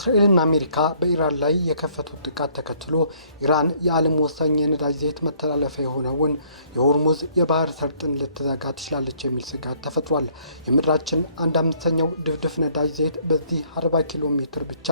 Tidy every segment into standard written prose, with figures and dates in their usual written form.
እስራኤልና አሜሪካ በኢራን ላይ የከፈቱት ጥቃት ተከትሎ ኢራን የዓለም ወሳኝ የነዳጅ ዘይት መተላለፊያ የሆነውን የሆርሙዝ የባህር ሰርጥን ልትዘጋ ትችላለች የሚል ስጋት ተፈጥሯል። የምድራችን 1/5ኛው ድፍድፍ ነዳጅ ዘይት በዚህ 40 ኪሎ ሜትር ብቻ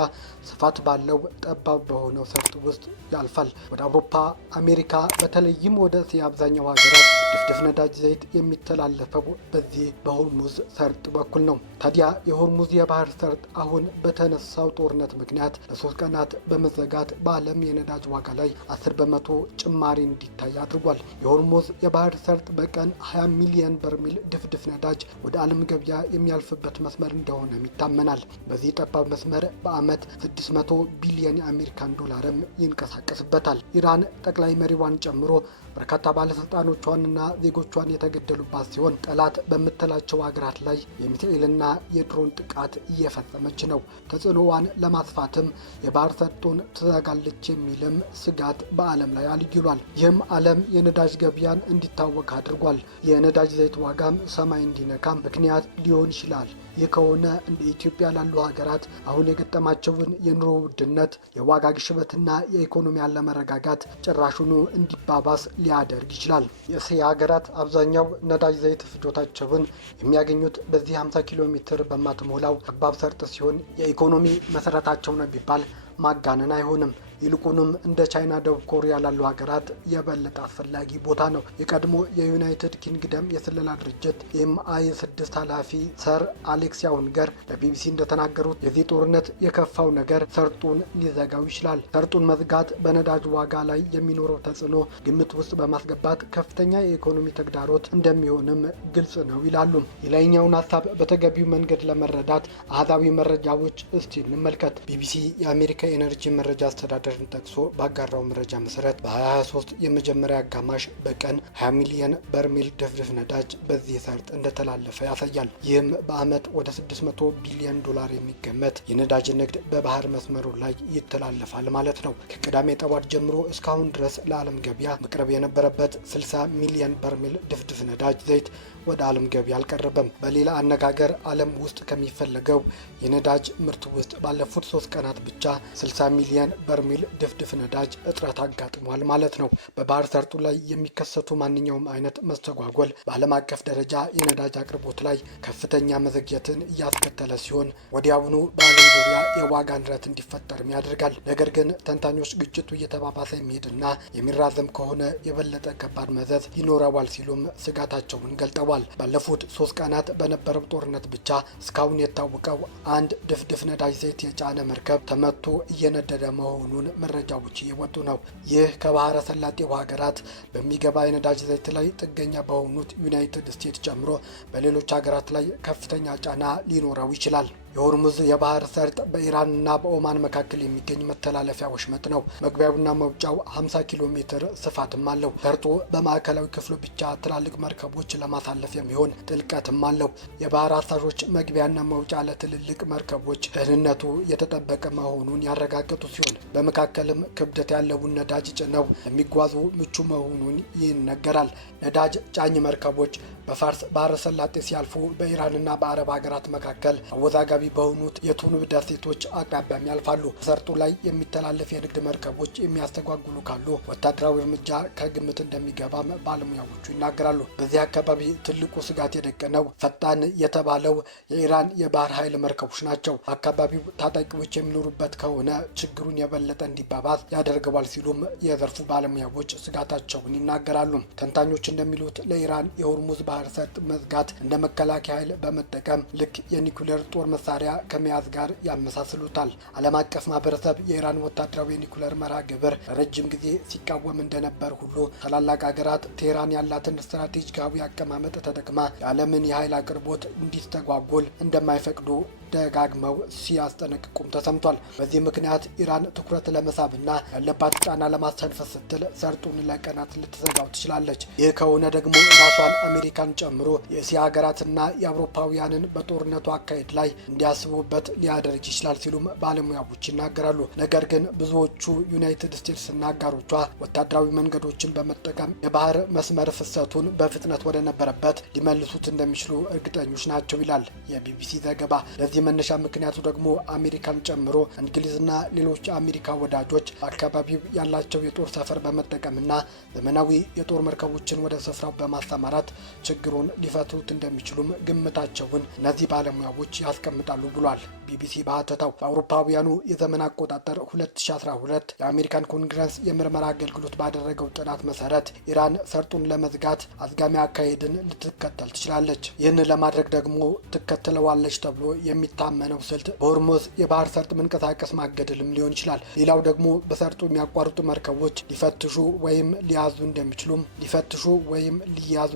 ስፋት ባለው ጠባብ በሆነው ሰርጥ ውስጥ ያልፋል። ወደ አውሮፓ፣ አሜሪካ በተለይም ወደ እስያ አብዛኛው ሀገራት ድፍድፍ ነዳጅ ዘይት የሚተላለፈው በዚህ በሆርሙዝ ሰርጥ በኩል ነው። ታዲያ የሆርሙዝ የባህር ሰርጥ አሁን በተነሳው ጦርነት ምክንያት ለ3 ቀናት በመዘጋት በዓለም የነዳጅ ዋጋ ላይ 10 በመቶ ጭማሪ እንዲታይ አድርጓል። የሆርሙዝ የባህር ሰርጥ በቀን 20 ሚሊዮን በርሜል ድፍድፍ ነዳጅ ወደ ዓለም ገበያ የሚያልፍበት መስመር እንደሆነም ይታመናል። በዚህ ጠባብ መስመር በዓመት 600 ቢሊዮን የአሜሪካን ዶላርም ይንቀሳቀስበታል። ኢራን ጠቅላይ መሪዋን ጨምሮ በርካታ ባለስልጣኖቿንና ዜጎቿን የተገደሉባት ሲሆን ጠላት በምትላቸው ሀገራት ላይ የሚሳኤልና የድሮን ጥቃት እየፈጸመች ነው። ተጽዕኖዋን ለማስፋትም የባህር ሰርጡን ትዘጋለች የሚልም ስጋት በዓለም ላይ አልይሏል። ይህም ዓለም የነዳጅ ገበያን እንዲታወቅ አድርጓል። የነዳጅ ዘይት ዋጋም ሰማይ እንዲነካም ምክንያት ሊሆን ይችላል። ይህ ከሆነ እንደ ኢትዮጵያ ላሉ ሀገራት አሁን የገጠማቸውን የኑሮ ውድነት፣ የዋጋ ግሽበትና የኢኮኖሚ አለመረጋጋት ጭራሹኑ እንዲባባስ ሊያደርግ ይችላል። የእስያ ሀገራት አብዛኛው ነዳጅ ዘይት ፍጆታቸውን የሚያገኙት በዚህ 50 ኪሎ ሜትር በማትሞላው ጠባብ ሰርጥ ሲሆን የኢኮኖሚ መሰረታቸው ነው ቢባል ማጋነን አይሆንም። ይልቁንም እንደ ቻይና፣ ደቡብ ኮሪያ ላሉ ሀገራት የበለጠ አስፈላጊ ቦታ ነው። የቀድሞ የዩናይትድ ኪንግደም የስለላ ድርጅት MI6 ኃላፊ ሰር አሌክስ ያውንገር ለቢቢሲ እንደተናገሩት የዚህ ጦርነት የከፋው ነገር ሰርጡን ሊዘጋው ይችላል። ሰርጡን መዝጋት በነዳጅ ዋጋ ላይ የሚኖረው ተጽዕኖ ግምት ውስጥ በማስገባት ከፍተኛ የኢኮኖሚ ተግዳሮት እንደሚሆንም ግልጽ ነው ይላሉ። የላይኛውን ሀሳብ በተገቢው መንገድ ለመረዳት አሃዛዊ መረጃዎች እስቲ እንመልከት። ቢቢሲ የአሜሪካ የኤነርጂ መረጃ አስተዳደር ጠቅሶ ባጋራው መረጃ መሰረት በ2023 የመጀመሪያ አጋማሽ በቀን 20 ሚሊዮን በርሜል ድፍድፍ ነዳጅ በዚህ ሰርጥ እንደተላለፈ ያሳያል። ይህም በዓመት ወደ 600 ቢሊዮን ዶላር የሚገመት የነዳጅ ንግድ በባህር መስመሩ ላይ ይተላለፋል ማለት ነው። ከቅዳሜ ጠዋት ጀምሮ እስካሁን ድረስ ለዓለም ገበያ መቅረብ የነበረበት 60 ሚሊዮን በርሜል ድፍድፍ ነዳጅ ዘይት ወደ ዓለም ገበያ አልቀረበም። በሌላ አነጋገር ዓለም ውስጥ ከሚፈለገው የነዳጅ ምርት ውስጥ ባለፉት 3 ቀናት ብቻ 60 ሚሊዮን በርሜል ድፍድፍ ነዳጅ እጥረት አጋጥሟል ማለት ነው። በባህር ሰርጡ ላይ የሚከሰቱ ማንኛውም አይነት መስተጓጎል በዓለም አቀፍ ደረጃ የነዳጅ አቅርቦት ላይ ከፍተኛ መዘግየትን እያስከተለ ሲሆን ወዲያውኑ በዓለም ዙሪያ የዋጋ ንረት እንዲፈጠርም ያደርጋል። ነገር ግን ተንታኞች ግጭቱ እየተባባሰ የሚሄድና የሚራዘም ከሆነ የበለጠ ከባድ መዘዝ ይኖረዋል ሲሉም ስጋታቸውን ገልጠዋል። ባለፉት 3 ቀናት በነበረው ጦርነት ብቻ እስካሁን የታወቀው አንድ ድፍድፍ ነዳጅ ዘይት የጫነ መርከብ ተመቶ እየነደደ መሆኑን መረጃዎች እየወጡ ነው። ይህ ከባህረ ሰላጤው ሀገራት በሚገባ የነዳጅ ዘይት ላይ ጥገኛ በሆኑት ዩናይትድ ስቴትስ ጨምሮ በሌሎች ሀገራት ላይ ከፍተኛ ጫና ሊኖረው ይችላል። የሆርሙዝ የባህር ሰርጥ በኢራንና በኦማን መካከል የሚገኝ መተላለፊያ ወሽመጥ ነው። መግቢያውና መውጫው 50 ኪሎ ሜትር ስፋትም አለው። ሰርጡ በማዕከላዊ ክፍሉ ብቻ ትላልቅ መርከቦች ለማሳለፍ የሚሆን ጥልቀትም አለው። የባህር አሳሾች መግቢያና መውጫ ለትልልቅ መርከቦች ደህንነቱ የተጠበቀ መሆኑን ያረጋገጡ ሲሆን በመካከልም ክብደት ያለውን ነዳጅ ጭነው የሚጓዙ ምቹ መሆኑን ይነገራል። ነዳጅ ጫኝ መርከቦች በፋርስ ባህረ ሰላጤ ሲያልፉ በኢራንና በአረብ ሀገራት መካከል አወዛጋቢ በሆኑት የቱኑብ ደሴቶች አቅራቢያም ያልፋሉ። ሰርጡ ላይ የሚተላለፍ የንግድ መርከቦች የሚያስተጓጉሉ ካሉ ወታደራዊ እርምጃ ከግምት እንደሚገባም ባለሙያዎቹ ይናገራሉ። በዚህ አካባቢ ትልቁ ስጋት የደቀነው ፈጣን የተባለው የኢራን የባህር ኃይል መርከቦች ናቸው። አካባቢው ታጣቂዎች የሚኖሩበት ከሆነ ችግሩን የበለጠ እንዲባባስ ያደርገዋል ሲሉም የዘርፉ ባለሙያዎች ስጋታቸውን ይናገራሉ። ተንታኞች እንደሚሉት ለኢራን የሆርሙዝ ባህር ሰርጥ መዝጋት እንደ መከላከያ ኃይል በመጠቀም ልክ የኒኩሌር ጦር መሳሪያ ከመያዝ ጋር ያመሳስሉታል። ዓለም አቀፍ ማህበረሰብ የኢራን ወታደራዊ የኒኩሌር መርሃ ግብር ረጅም ጊዜ ሲቃወም እንደነበር ሁሉ ታላላቅ ሀገራት ቴህራን ያላትን ስትራቴጂካዊ አቀማመጥ ተጠቅማ የዓለምን የኃይል አቅርቦት እንዲስተጓጎል እንደማይፈቅዱ ደጋግመው ሲያስጠነቅቁም ተሰምቷል። በዚህ ምክንያት ኢራን ትኩረት ለመሳብና ያለባት ጫና ለማስተንፈስ ስትል ሰርጡን ለቀናት ልትዘጋው ትችላለች። ይህ ከሆነ ደግሞ ራሷን አሜሪካን ጨምሮ የእስያ ሀገራትና የአውሮፓውያንን በጦርነቱ አካሄድ ላይ እንዲያስቡበት ሊያደርግ ይችላል ሲሉም ባለሙያዎች ይናገራሉ። ነገር ግን ብዙዎቹ ዩናይትድ ስቴትስና አጋሮቿ ወታደራዊ መንገዶችን በመጠቀም የባህር መስመር ፍሰቱን በፍጥነት ወደ ነበረበት ሊመልሱት እንደሚችሉ እርግጠኞች ናቸው ይላል የቢቢሲ ዘገባ። ለዚህ ለዚህ መነሻ ምክንያቱ ደግሞ አሜሪካን ጨምሮ እንግሊዝና ሌሎች የአሜሪካ ወዳጆች አካባቢው ያላቸው የጦር ሰፈር በመጠቀምና ዘመናዊ የጦር መርከቦችን ወደ ስፍራው በማሰማራት ችግሩን ሊፈቱት እንደሚችሉም ግምታቸውን እነዚህ ባለሙያዎች ያስቀምጣሉ ብሏል። ቢቢሲ በሀተታው በአውሮፓውያኑ የዘመን አቆጣጠር 2012 የአሜሪካን ኮንግረስ የምርመራ አገልግሎት ባደረገው ጥናት መሰረት ኢራን ሰርጡን ለመዝጋት አዝጋሚ አካሄድን ልትከተል ትችላለች። ይህን ለማድረግ ደግሞ ትከተለዋለች ተብሎ የሚታመነው ስልት በሆርሙዝ የባህር ሰርጥ መንቀሳቀስ ማገደልም ሊሆን ይችላል። ሌላው ደግሞ በሰርጡ የሚያቋርጡ መርከቦች ሊፈትሹ ወይም ሊያዙ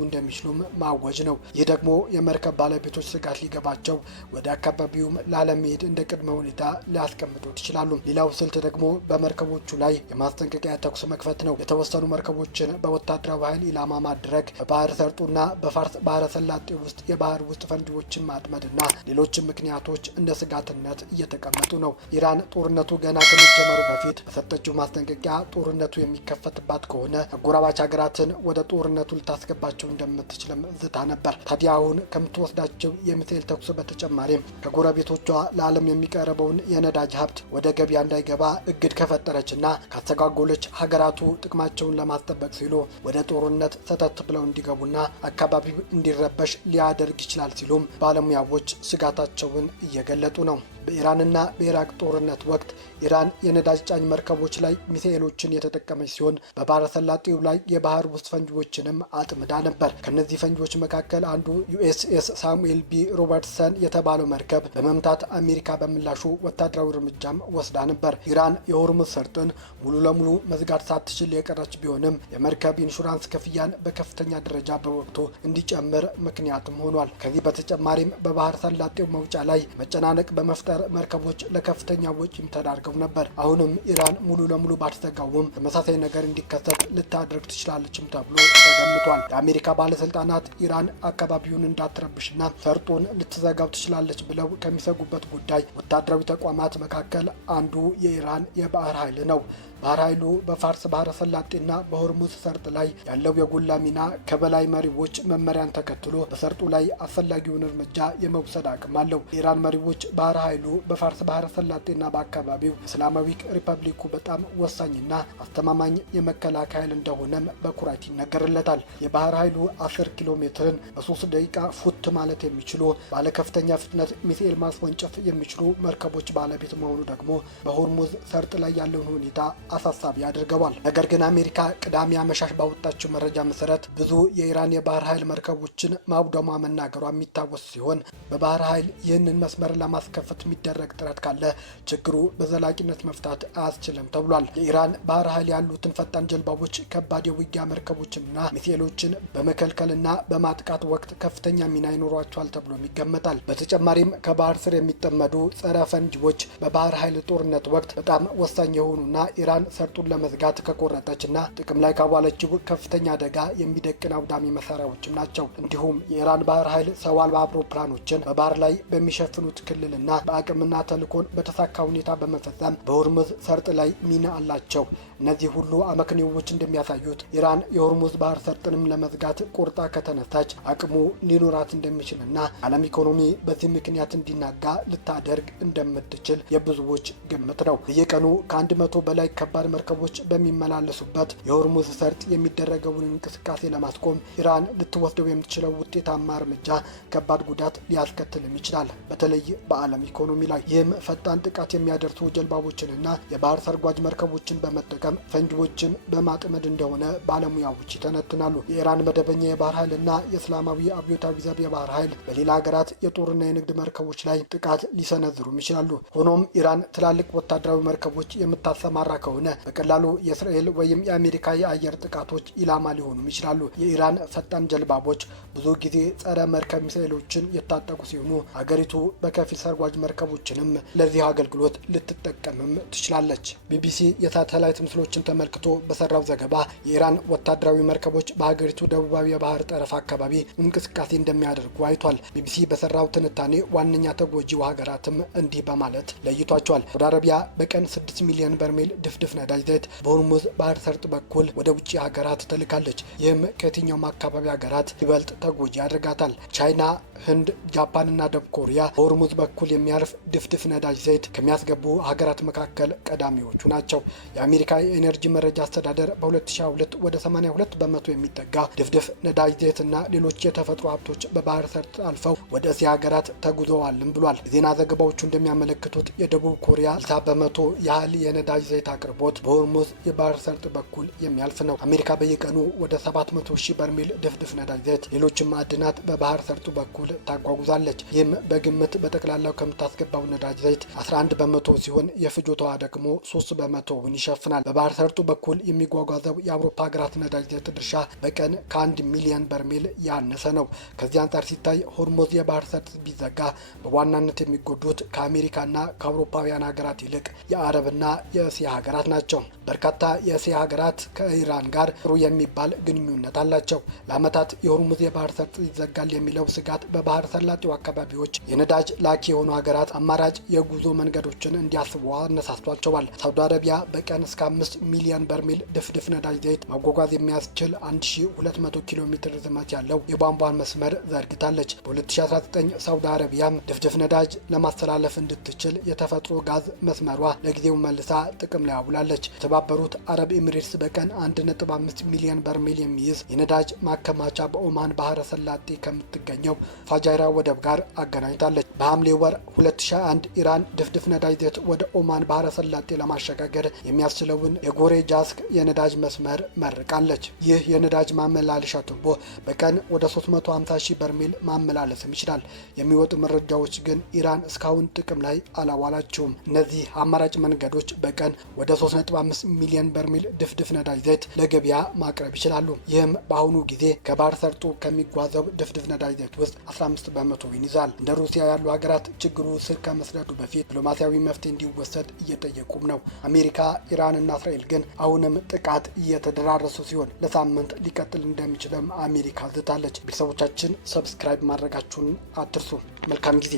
እንደሚችሉም ማወጅ ነው። ይህ ደግሞ የመርከብ ባለቤቶች ስጋት ሊገባቸው ወደ አካባቢውም ላለመሄድ እንደ ቅድመ ሁኔታ ሊያስቀምጡት ይችላሉ። ሌላው ስልት ደግሞ በመርከቦቹ ላይ የማስጠንቀቂያ ተኩስ መክፈት ነው። የተወሰኑ መርከቦችን በወታደራዊ ኃይል ኢላማ ማድረግ፣ በባህር ሰርጡና በፋርስ ባህረ ሰላጤ ውስጥ የባህር ውስጥ ፈንጂዎችን ማጥመድና ሌሎችም ምክንያቶች እንደ ስጋትነት እየተቀመጡ ነው። ኢራን ጦርነቱ ገና ከመጀመሩ በፊት በሰጠችው ማስጠንቀቂያ ጦርነቱ የሚከፈትባት ከሆነ አጎራባች ሀገራትን ወደ ጦርነቱ ልታስገባቸው እንደምትችልም ዝታ ነበር። ታዲያ አሁን ከምትወስዳቸው የሚሳኤል ተኩስ በተጨማሪም ከጎረቤቶቿ ለዓለም የሚቀርበውን የነዳጅ ሀብት ወደ ገበያ እንዳይገባ እግድ ከፈጠረችና ካስተጓጎለች ሀገራቱ ጥቅማቸውን ለማስጠበቅ ሲሉ ወደ ጦርነት ሰተት ብለው እንዲገቡና አካባቢው እንዲረበሽ ሊያደርግ ይችላል ሲሉም ባለሙያዎች ስጋታቸውን እየገለጡ ነው። በኢራንና በኢራቅ ጦርነት ወቅት ኢራን የነዳጅ ጫኝ መርከቦች ላይ ሚሳኤሎችን የተጠቀመች ሲሆን በባህረ ሰላጤው ላይ የባህር ውስጥ ፈንጂዎችንም አጥምዳ ነበር። ከነዚህ ፈንጂዎች መካከል አንዱ ዩኤስኤስ ሳሙኤል ቢ ሮበርትሰን የተባለው መርከብ በመምታት አሜሪካ በምላሹ ወታደራዊ እርምጃም ወስዳ ነበር። ኢራን የሆርሙዝ ሰርጥን ሙሉ ለሙሉ መዝጋት ሳትችል የቀረች ቢሆንም የመርከብ ኢንሹራንስ ክፍያን በከፍተኛ ደረጃ በወቅቱ እንዲጨምር ምክንያትም ሆኗል። ከዚህ በተጨማሪም በባህር ሰላጤው መውጫ ላይ መጨናነቅ በመፍጠር መርከቦች ለከፍተኛ ወጪም ተዳርገው ነበር። አሁንም ኢራን ሙሉ ለሙሉ ባትዘጋውም ተመሳሳይ ነገር እንዲከሰት ልታደርግ ትችላለችም ተብሎ ተገምቷል። የአሜሪካ ባለስልጣናት ኢራን አካባቢውን እንዳትረብሽና ሰርጡን ልትዘጋው ትችላለች ብለው ከሚሰጉበት ጉዳይ ወታደራዊ ተቋማት መካከል አንዱ የኢራን የባህር ኃይል ነው። ባህር ኃይሉ በፋርስ ባህረ ሰላጤና በሆርሙዝ ሰርጥ ላይ ያለው የጎላ ሚና ከበላይ መሪዎች መመሪያን ተከትሎ በሰርጡ ላይ አስፈላጊውን እርምጃ የመውሰድ አቅም አለው። የኢራን መሪዎች ባህር ኃይሉ በፋርስ ባህረ ሰላጤና በአካባቢው እስላማዊ ሪፐብሊኩ በጣም ወሳኝና አስተማማኝ የመከላከያ ኃይል እንደሆነም በኩራት ይነገርለታል። የባህር ኃይሉ 10 ኪሎ ሜትርን በ3 ደቂቃ ፉት ማለት የሚችሉ ባለከፍተኛ ፍጥነት ሚሳኤል ማስወንጨፍ የሚችሉ መርከቦች ባለቤት መሆኑ ደግሞ በሆርሙዝ ሰርጥ ላይ ያለውን ሁኔታ አሳሳቢ ያደርገዋል። ነገር ግን አሜሪካ ቅዳሜ አመሻሽ ባወጣችው መረጃ መሰረት ብዙ የኢራን የባህር ኃይል መርከቦችን ማውደሟ መናገሯ የሚታወስ ሲሆን በባህር ኃይል ይህንን መስመር ለማስከፈት የሚደረግ ጥረት ካለ ችግሩ በዘላቂነት መፍታት አያስችልም ተብሏል። የኢራን ባህር ኃይል ያሉትን ፈጣን ጀልባዎች ከባድ የውጊያ መርከቦችንና ሚሳኤሎችን በመከልከልና በማጥቃት ወቅት ከፍተኛ ሚና ይኖሯቸዋል ተብሎም ይገመታል። በተጨማሪም ከባህር ስር የሚጠመዱ ጸረ ፈንጂዎች በባህር ኃይል ጦርነት ወቅት በጣም ወሳኝ የሆኑና ኢራን ሰርጡን ለመዝጋት ከቆረጠችና ጥቅም ላይ ካዋለችው ከፍተኛ አደጋ የሚደቅን አውዳሚ መሳሪያዎችም ናቸው። እንዲሁም የኢራን ባህር ኃይል ሰው አልባ አውሮፕላኖችን በባህር ላይ በሚሸፍኑት ክልልና በአቅምና ተልዕኮን በተሳካ ሁኔታ በመፈጸም በሆርሙዝ ሰርጥ ላይ ሚና አላቸው። እነዚህ ሁሉ አመክንዮዎች እንደሚያሳዩት ኢራን የሆርሙዝ ባህር ሰርጥንም ለመዝጋት ቆርጣ ከተነሳች አቅሙ ሊኖራት እንደሚችልና ዓለም ኢኮኖሚ በዚህ ምክንያት እንዲናጋ ልታደርግ እንደምትችል የብዙዎች ግምት ነው። በየቀኑ ከ100 በላይ ከባድ መርከቦች በሚመላለሱበት የሆርሙዝ ሰርጥ የሚደረገውን እንቅስቃሴ ለማስቆም ኢራን ልትወስደው የምትችለው ውጤታማ እርምጃ ከባድ ጉዳት ሊያስከትልም ይችላል፣ በተለይ በዓለም ኢኮኖሚ ላይ። ይህም ፈጣን ጥቃት የሚያደርሱ ጀልባዎችንና የባህር ሰርጓጅ መርከቦችን በመጠቀም ፈንጂዎችን በማጥመድ እንደሆነ ባለሙያዎች ይተነትናሉ። የኢራን መደበኛ የባህር ኃይልና የእስላማዊ አብዮታዊ ዘብ የባህር ኃይል በሌላ ሀገራት የጦርና የንግድ መርከቦች ላይ ጥቃት ሊሰነዝሩም ይችላሉ። ሆኖም ኢራን ትላልቅ ወታደራዊ መርከቦች የምታሰማራ ከሆነ በቀላሉ የእስራኤል ወይም የአሜሪካ የአየር ጥቃቶች ኢላማ ሊሆኑም ይችላሉ። የኢራን ፈጣን ጀልባዎች ብዙ ጊዜ ጸረ መርከብ ሚሳኤሎችን የታጠቁ ሲሆኑ ሀገሪቱ በከፊል ሰርጓጅ መርከቦችንም ለዚህ አገልግሎት ልትጠቀምም ትችላለች። ቢቢሲ የሳተላይት ምስሎ ክፍሎችን ተመልክቶ በሰራው ዘገባ የኢራን ወታደራዊ መርከቦች በሀገሪቱ ደቡባዊ የባህር ጠረፍ አካባቢ እንቅስቃሴ እንደሚያደርጉ አይቷል። ቢቢሲ በሰራው ትንታኔ ዋነኛ ተጎጂው ሀገራትም እንዲህ በማለት ለይቷቸዋል። ሳውዲ አረቢያ በቀን 6 ሚሊዮን በርሜል ድፍድፍ ነዳጅ ዘይት በሆርሙዝ ባህር ሰርጥ በኩል ወደ ውጭ ሀገራት ትልካለች። ይህም ከየትኛውም አካባቢ ሀገራት ይበልጥ ተጎጂ ያደርጋታል። ቻይና፣ ህንድ፣ ጃፓንና ደቡብ ኮሪያ በሆርሙዝ በኩል የሚያርፍ ድፍድፍ ነዳጅ ዘይት ከሚያስገቡ ሀገራት መካከል ቀዳሚዎቹ ናቸው። የአሜሪካ የኤነርጂ መረጃ አስተዳደር በ2022 ወደ 82 በመቶ የሚጠጋ ድፍድፍ ነዳጅ ዘይትና ሌሎች የተፈጥሮ ሀብቶች በባህር ሰርጥ አልፈው ወደ እስያ ሀገራት ተጉዘዋልም ብሏል። የዜና ዘገባዎቹ እንደሚያመለክቱት የደቡብ ኮሪያ 60 በመቶ ያህል የነዳጅ ዘይት አቅርቦት በሆርሙዝ የባህር ሰርጥ በኩል የሚያልፍ ነው። አሜሪካ በየቀኑ ወደ 700 ሺህ በርሜል ድፍድፍ ነዳጅ ዘይት፣ ሌሎችም ማዕድናት በባህር ሰርጡ በኩል ታጓጉዛለች። ይህም በግምት በጠቅላላው ከምታስገባው ነዳጅ ዘይት 11 በመቶ ሲሆን የፍጆታዋ ደግሞ 3 በመቶውን ይሸፍናል። በባህር ሰርጡ በኩል የሚጓጓዘው የአውሮፓ ሀገራት ነዳጅ ዘይት ድርሻ በቀን ከ1 ሚሊዮን በርሜል ያነሰ ነው። ከዚህ አንጻር ሲታይ ሆርሙዝ የባህር ሰርጥ ቢዘጋ በዋናነት የሚጎዱት ከአሜሪካና ከአውሮፓውያን ሀገራት ይልቅ የአረብና የእስያ ሀገራት ናቸው። በርካታ የእስያ ሀገራት ከኢራን ጋር ጥሩ የሚባል ግንኙነት አላቸው። ለዓመታት የሆርሙዝ የባህር ሰርጥ ይዘጋል የሚለው ስጋት በባህር ሰላጤው አካባቢዎች የነዳጅ ላኪ የሆኑ ሀገራት አማራጭ የጉዞ መንገዶችን እንዲያስቡ አነሳስቷቸዋል። ሳውዲ አረቢያ በቀን እስከ 5 ሚሊዮን በርሜል ድፍድፍ ነዳጅ ዘይት ማጓጓዝ የሚያስችል 1200 ኪሎ ሜትር ርዝመት ያለው የቧንቧን መስመር ዘርግታለች። በ2019 ሳውዲ አረቢያም ድፍድፍ ነዳጅ ለማስተላለፍ እንድትችል የተፈጥሮ ጋዝ መስመሯ ለጊዜው መልሳ ጥቅም ላይ አውላለች። የተባበሩት አረብ ኤሚሬትስ በቀን 1.5 ሚሊዮን በርሜል የሚይዝ የነዳጅ ማከማቻ በኦማን ባህረ ሰላጤ ከምትገኘው ፋጃይራ ወደብ ጋር አገናኝታለች። በሐምሌ ወር 2021 ኢራን ድፍድፍ ነዳጅ ዘይት ወደ ኦማን ባህረ ሰላጤ ለማሸጋገር የሚያስችለውን የጎሬ ጃስክ የነዳጅ መስመር መርቃለች። ይህ የነዳጅ ማመላለሻ ቱቦ በቀን ወደ 350 ሺህ በርሜል ማመላለስም ይችላል። የሚወጡ መረጃዎች ግን ኢራን እስካሁን ጥቅም ላይ አላዋላቸውም። እነዚህ አማራጭ መንገዶች በቀን ወደ 3.5 ሚሊዮን በርሜል ድፍድፍ ነዳጅ ዘይት ለገበያ ማቅረብ ይችላሉ። ይህም በአሁኑ ጊዜ ከባህር ሰርጡ ከሚጓዘው ድፍድፍ ነዳጅ ዘይት ውስጥ 15 በመቶውን ይዛል። እንደ ሩሲያ ያሉ ሀገራት ችግሩ ስር ከመስደዱ በፊት ዲፕሎማሲያዊ መፍትሄ እንዲወሰድ እየጠየቁም ነው። አሜሪካ፣ ኢራን እና እስራኤል ግን አሁንም ጥቃት እየተደራረሱ ሲሆን ለሳምንት ሊቀጥል እንደሚችልም አሜሪካ ዝታለች። ቤተሰቦቻችን ሰብስክራይብ ማድረጋችሁን አትርሱ። መልካም ጊዜ